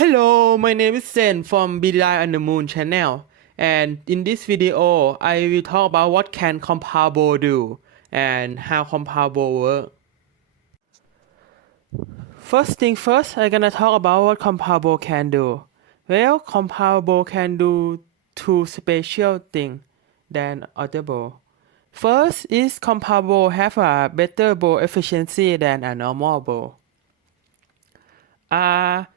Hello, my name is Sen from Dsil on the Moon channel, and in this video, I will talk about what can compound bow do and how compound bow work. First thing first, I'm gonna talk about what compound bow can do. Well, compound bow can do two special things than other bow. First is compound bow have a better bow efficiency than a normal bow.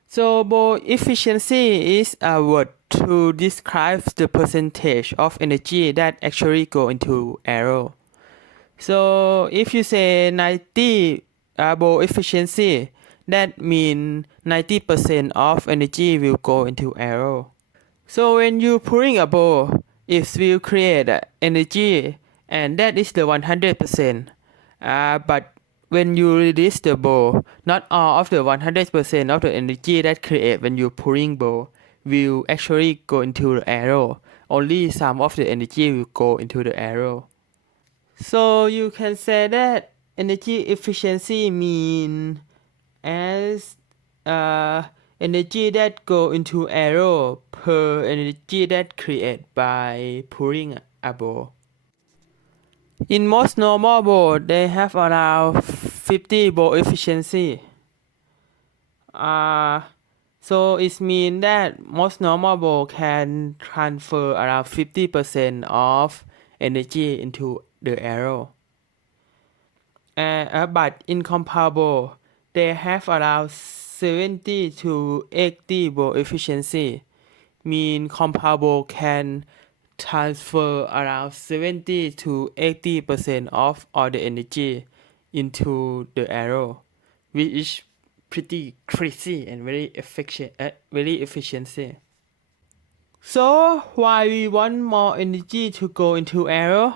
So bow efficiency is a word to describe the percentage of energy that actually go into arrow. So if you say 90 bow efficiency, that means 90% of energy will go into arrow. So when you pulling a bow, it will create energy, and that is the 100%. But when you release the bow, not all of the 100% of the energy that create when you pulling bow will actually go into the arrow. Only some of the energy will go into the arrow. So you can say that energy efficiency mean as energy that go into arrow per energy that create by pulling a bow. In most normal bow, they have around 50 bow efficiency. So it means that most normal bow can transfer around 50% of energy into the arrow. But in compound bow, they have around 70 to 80 bow efficiency. Mean compound bow can transfer around 70 to 80% of all the energy into the arrow, which is pretty crazy and very efficient. So why we want more energy to go into arrow?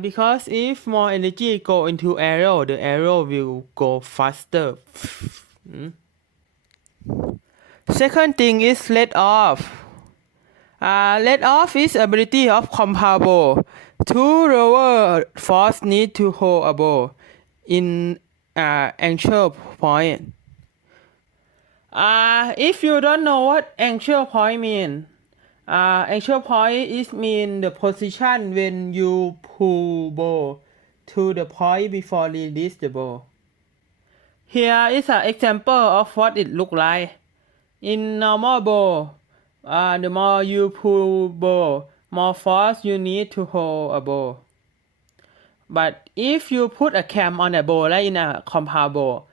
Because if more energy go into arrow, the arrow will go faster. Second thing is let off. Let off is ability of compound bow to lower force need to hold a bow in anchor point. If you don't know what anchor point mean, anchor point is mean the position when you pull bow to the point before release the bow. Here is an example of what it look like. In normal bow, the more you pull bow, more force you need to hold a bow. But if you put a cam on a bow like in a compound bow,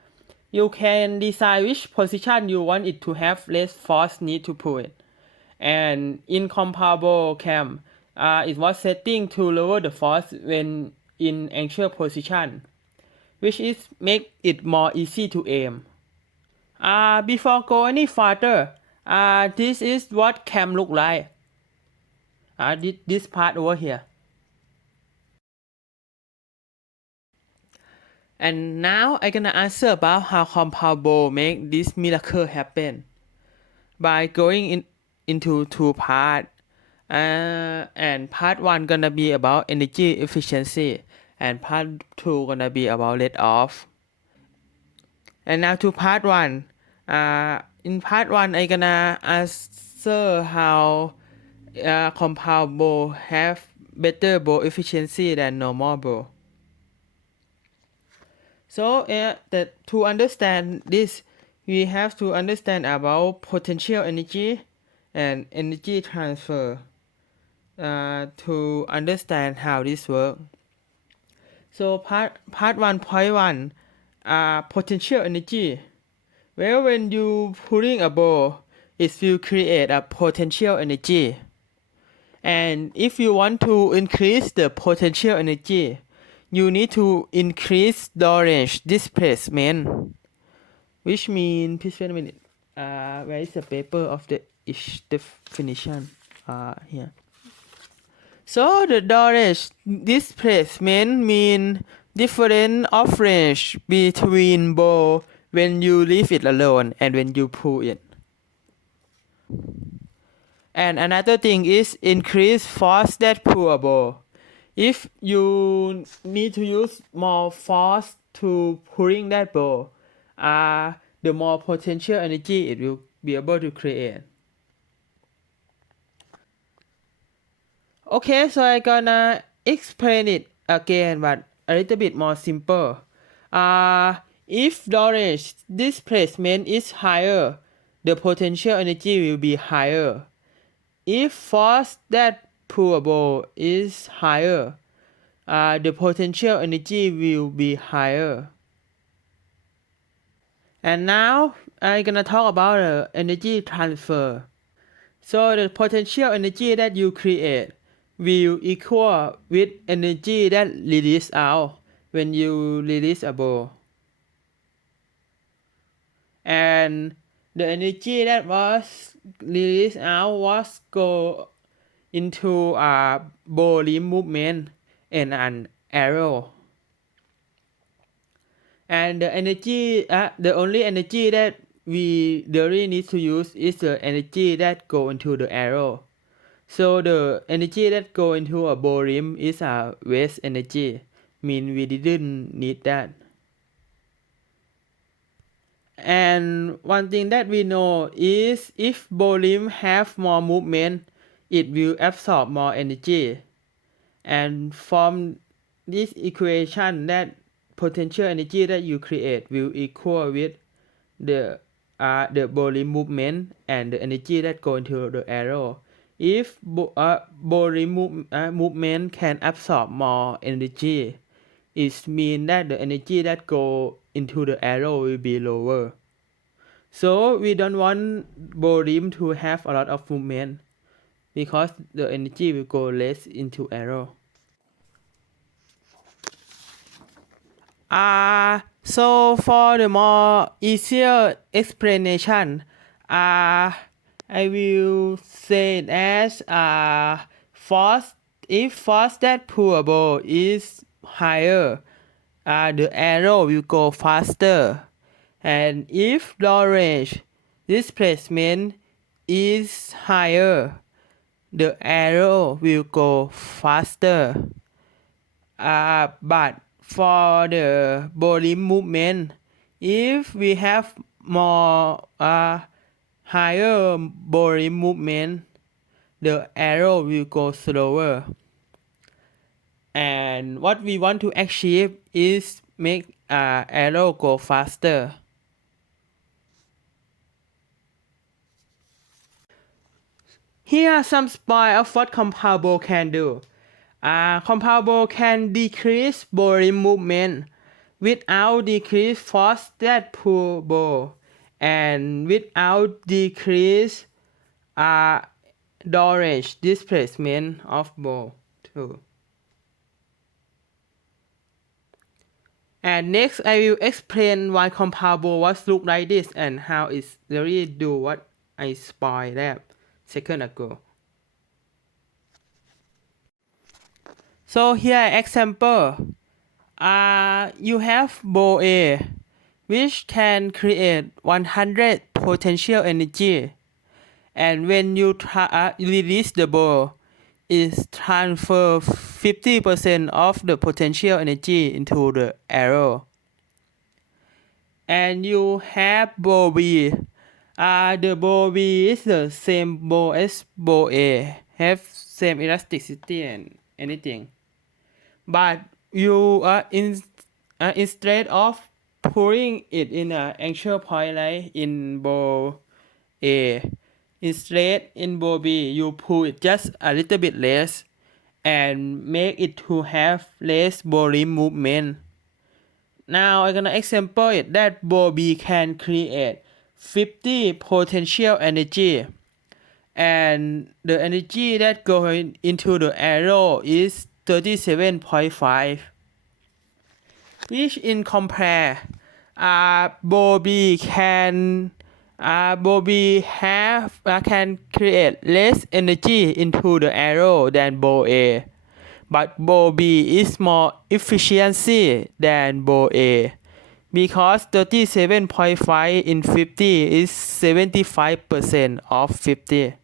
you can decide which position you want it to have less force need to pull it. And in compound bow cam, it was setting to lower the force when in anchor position, which is make it more easy to aim. Before go any further, this is what cam look like. This part over here. And now I'm gonna answer about how compound bow make this miracle happen by going into two parts. And part 1 gonna be about energy efficiency, and part 2 gonna be about let off. And now to part 1. In part 1, I'm gonna answer how compound bow have better bow efficiency than normal bow. So to understand this, we have to understand about potential energy and energy transfer to understand how this works. So part 1.1, potential energy. Well, when you pulling a bow, it will create a potential energy. And if you want to increase the potential energy, you need to increase the range displacement, which means, please wait a minute, where is the paper of the each definition? Here. So the range displacement mean difference of range between bow when you leave it alone and when you pull it. And another thing is increase force that pull a bow. If you need to use more force to pulling that bow, the more potential energy it will be able to create. Okay, so I'm gonna explain it again, but a little bit more simple. If storage displacement is higher, the potential energy will be higher. If force that pullable is higher, the potential energy will be higher. And now I'm gonna talk about energy transfer. So the potential energy that you create will equal with energy that release out when you release a ball. And the energy that was released out was go into a ball limb movement and an arrow. And the only energy that we really need to use is the energy that go into the arrow. So the energy that go into a ball rim is a waste energy, mean we didn't need that. And one thing that we know is if ball rim have more movement, it will absorb more energy. And from this equation, that potential energy that you create will equal with the ball rim movement and the energy that go into the arrow. If ball rim movement can absorb more energy, it means that the energy that go into the arrow will be lower. So we don't want ball rim to have a lot of movement because the energy will go less into arrow. So for the more easier explanation, I will say it as force. If force that pullable is higher, the arrow will go faster. And if storage displacement is higher, the arrow will go faster. But for the body movement, if we have more higher body movement, the arrow will go slower. And what we want to achieve is make arrow go faster. Here are some spoil of what compound ball can do. Compound ball can decrease body movement without decrease force that pull ball and without decrease storage displacement of ball too. And next I will explain why compound ball was look like this and how it really do what I spoiled that second ago. So here example. You have ball A, which can create 100 potential energy, and when you release the ball, it transfer 50% of the potential energy into the arrow. And you have ball B. The ball B is the same ball as ball A, have same elasticity and anything. But you instead of pulling it in an anchor point like in ball A, instead in ball B you pull it just a little bit less and make it to have less body movement. Now I'm gonna example it that ball B can create 50 potential energy, and the energy that going into the arrow is 37.5, which in compare ball B can create less energy into the arrow than ball A, but ball B is more efficiency than ball A because 37.5 in 50 is 75% of 50.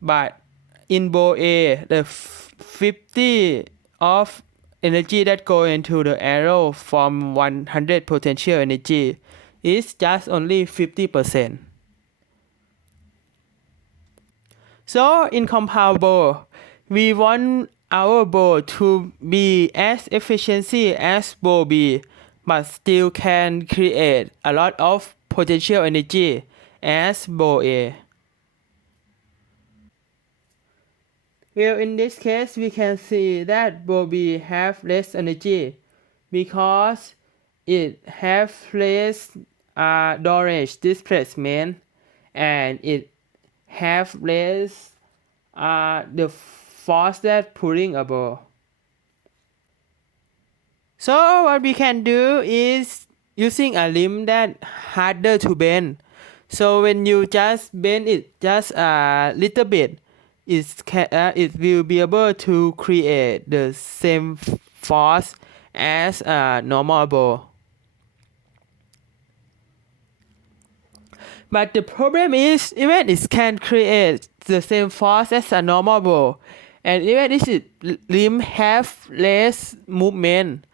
But in ball A, the 50 of energy that go into the arrow from 100 potential energy is just only 50%. So in compound bowl, we want our bowl to be as efficiency as bowl B, but still can create a lot of potential energy as bowl A. Well, in this case, we can see that bowl B have less energy because it have less storage displacement and it have less the force that pulling a ball. So what we can do is using a limb that harder to bend. So when you just bend it just a little bit, it will be able to create the same force as a normal ball. But the problem is, even it can create the same force as a normal ball, and even if it limb have less movement,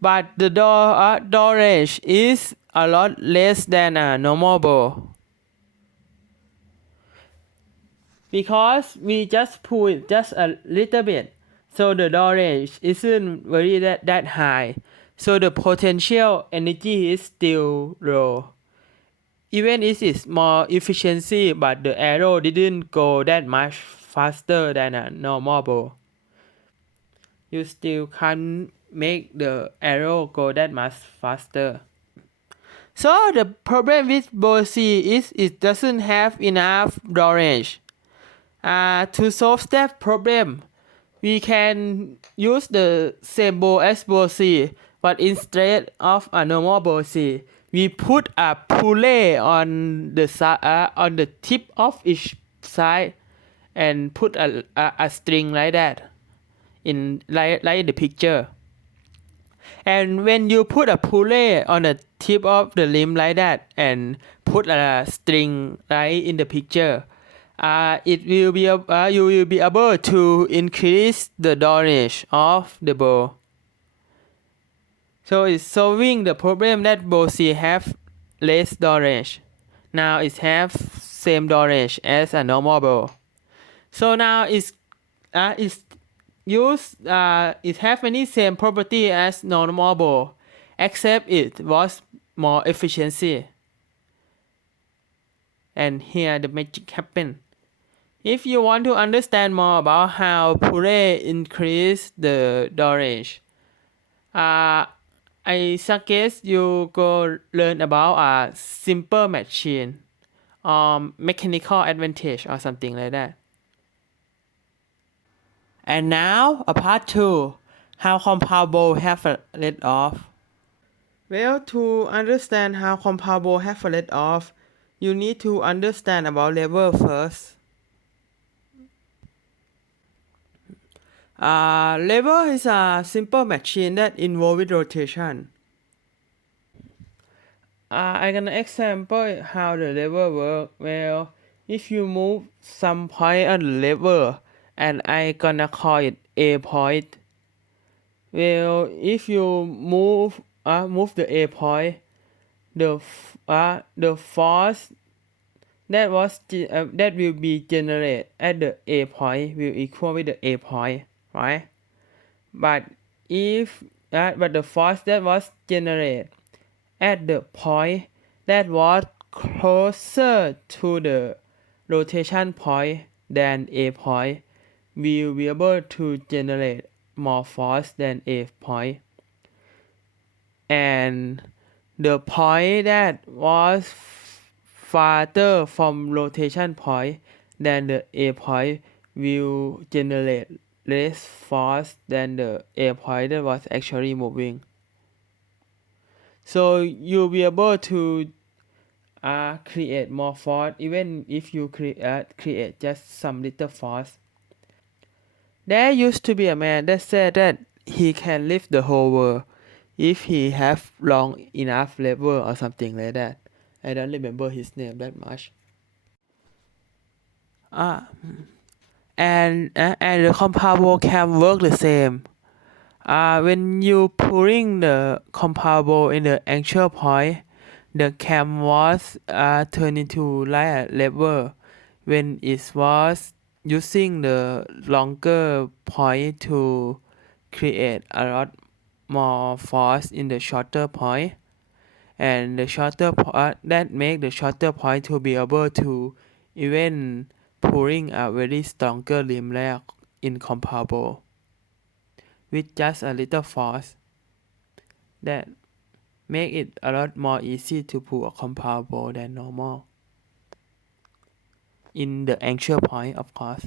but the door range is a lot less than a normal ball. Because we just pull it just a little bit, so the door range isn't very that high, so the potential energy is still low. Even if it's more efficiency, but the arrow didn't go that much faster than a normal bow. You still can't make the arrow go that much faster. So the problem with bow C is it doesn't have enough draw range. To solve that problem, we can use the same bow as bow C, but instead of a normal bow C, we put a pulley on the tip of each side and put a string like that like in the picture. And when you put a pulley on the tip of the limb like that and put a string like in the picture, you will be able to increase the range of the bow. So it's solving the problem that bow C have less range. Now it have same range as a normal bow. So now it have many same property as normal bow, except it was more efficiency. And here the magic happened. If you want to understand more about how pulley increase the range, I suggest you go learn about a simple machine or mechanical advantage or something like that. And now a part 2, how compound bow have a let off. Well, to understand how compound bow have a let off, you need to understand about lever first. Lever is a simple machine that involves rotation. I'm gonna example how the lever work. Well, if you move some point on the lever, and I gonna call it A point. Well, if you move the A point, the force that will be generated at the A point will equal with the A point, right? But the force that was generated at the point that was closer to the rotation point than A point will be able to generate more force than A point. And the point that was farther from rotation point than the A point will generate less force than the A point that was actually moving. So you'll be able to create more force even if you create just some little force. There used to be a man that said that he can lift the whole world if he have long enough lever or something like that. I don't remember his name that much. And the compound bow can work the same. When you pulling the comparable in the actual point, the cam was turned into like a lever when it was using the longer point to create a lot more force in the shorter point, and the shorter point that make the shorter point to be able to even pulling a very stronger limb like incomparable with just a little force that make it a lot more easy to pull a comparable than normal in the actual point, of course.